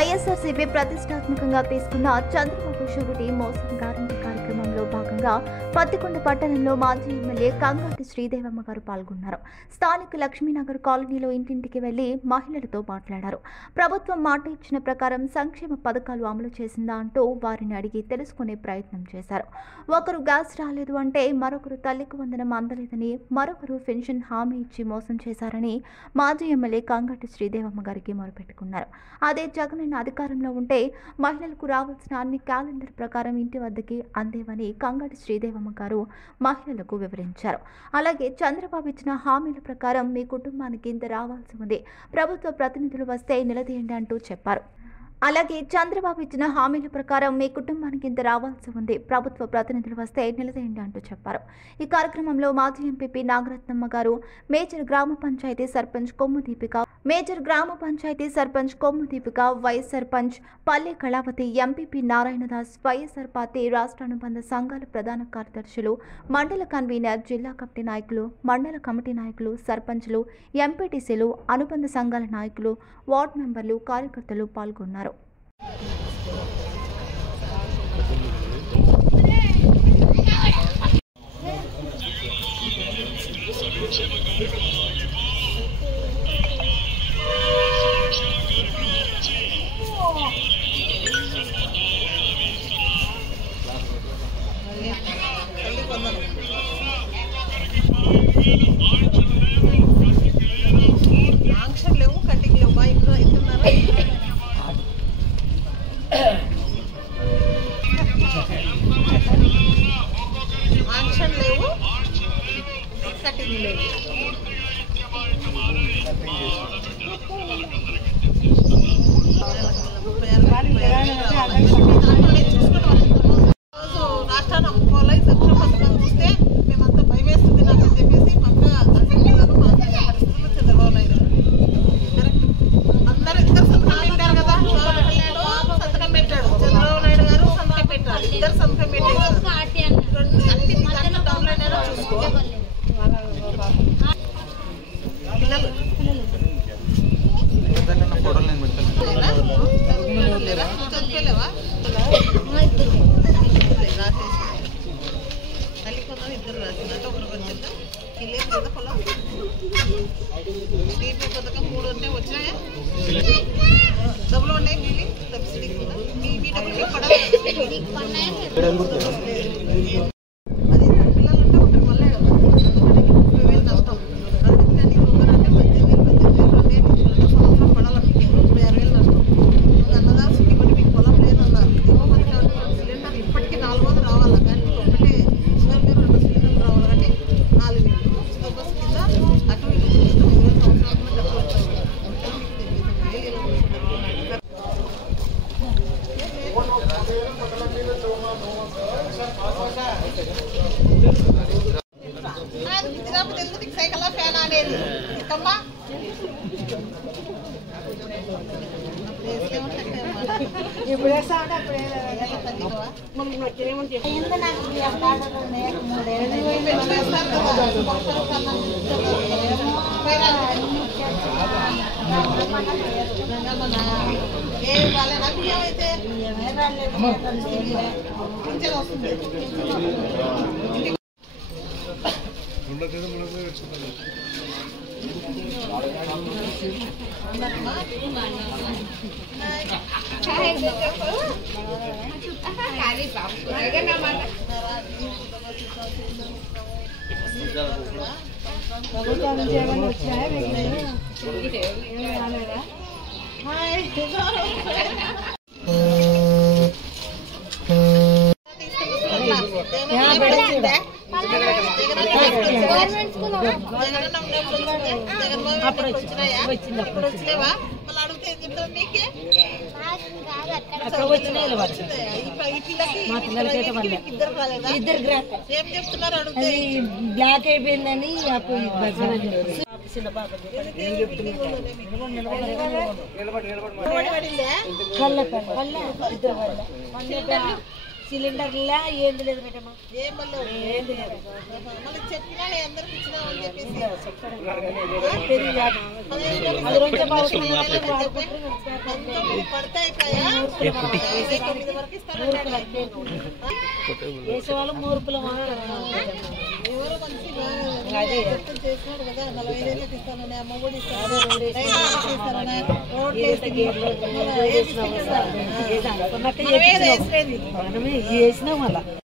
వైఎస్ఆర్సీపీ ప్రతిష్టాత్మకంగా తీసుకున్న చంద్రబాబు షూరిటీ మోసం గ్యారంటీ కార్యక్రమంలో భాగంగా పత్తికొండ పట్టణంలో మాజీ ఎమ్మెల్యే కంగాటి శ్రీదేవమ్మ గారు పాల్గొన్నారు. స్థానిక లక్ష్మీనగర్ కాలనీలో ఇంటింటికి వెళ్లి మహిళలతో మాట్లాడారు. ప్రభుత్వం మాట ఇచ్చిన ప్రకారం సంక్షేమ పథకాలు అమలు చేసిందా అంటూ వారిని అడిగి తెలుసుకునే ప్రయత్నం చేశారు. ఒకరు గ్యాస్ రాలేదు అంటే మరొకరు తల్లికి వందనం అందలేదని, మరొకరు పెన్షన్ హామీ ఇచ్చి మోసం చేశారని మాజీ ఎమ్మెల్యే కంగాటి శ్రీదేవమ్మ గారికి మొరపెట్టుకున్నారు. అదే జగన్ అధికారంలో ఉంటే మహిళలకు రావాల్సిన అన్ని క్యాలెండర్ ప్రకారం ఇంటి వద్దకి అందేవని కంగాటి శ్రీదేవమ్మ గారు మహిళలకు వివరించారు. అలాగే చంద్రబాబు ఇచ్చిన హామీల ప్రకారం మీ కుటుంబానికి ఇంత రావాల్సి ఉంది, ప్రభుత్వ ప్రతినిధులు వస్తే నిలదీయండి అంటూ చెప్పారు. అలాగే చంద్రబాబు ఇచ్చిన హామీల ప్రకారం మీ కుటుంబానికి ఇంత రావాల్సి ఉంది, ప్రభుత్వ ప్రతినిధులు వస్తే నిలదీయండి అంటూ చెప్పారు. ఈ కార్యక్రమంలో మాజీ ఎంపీపీ నాగరత్నమ్మ గారు, మేజర్ గ్రామ పంచాయతీ సర్పంచ్ కొమ్ము దీపిక, వైస్ సర్పంచ్ పల్లె కళావతి, ఎంపీపీ నారాయణదాస్, వైఎస్ఆర్ పార్టీ రాష్ట్ర అనుబంధ సంఘాల ప్రధాన కార్యదర్శులు, మండల కన్వీనర్, జిల్లా కమిటీ నాయకులు, మండల కమిటీ నాయకులు, సర్పంచ్లు, ఎంపీటీసీలు, అనుబంధ సంఘాల నాయకులు, వార్డు మెంబర్లు, కార్యకర్తలు పాల్గొన్నారు. బ్లాక్ అయిపోయిందని సిలిండర్లా ఏంది లేదు మేడమా, ఏంది లేదు. వేసేవాళ్ళు మూర్పుల మనమే వేసినాం అలా.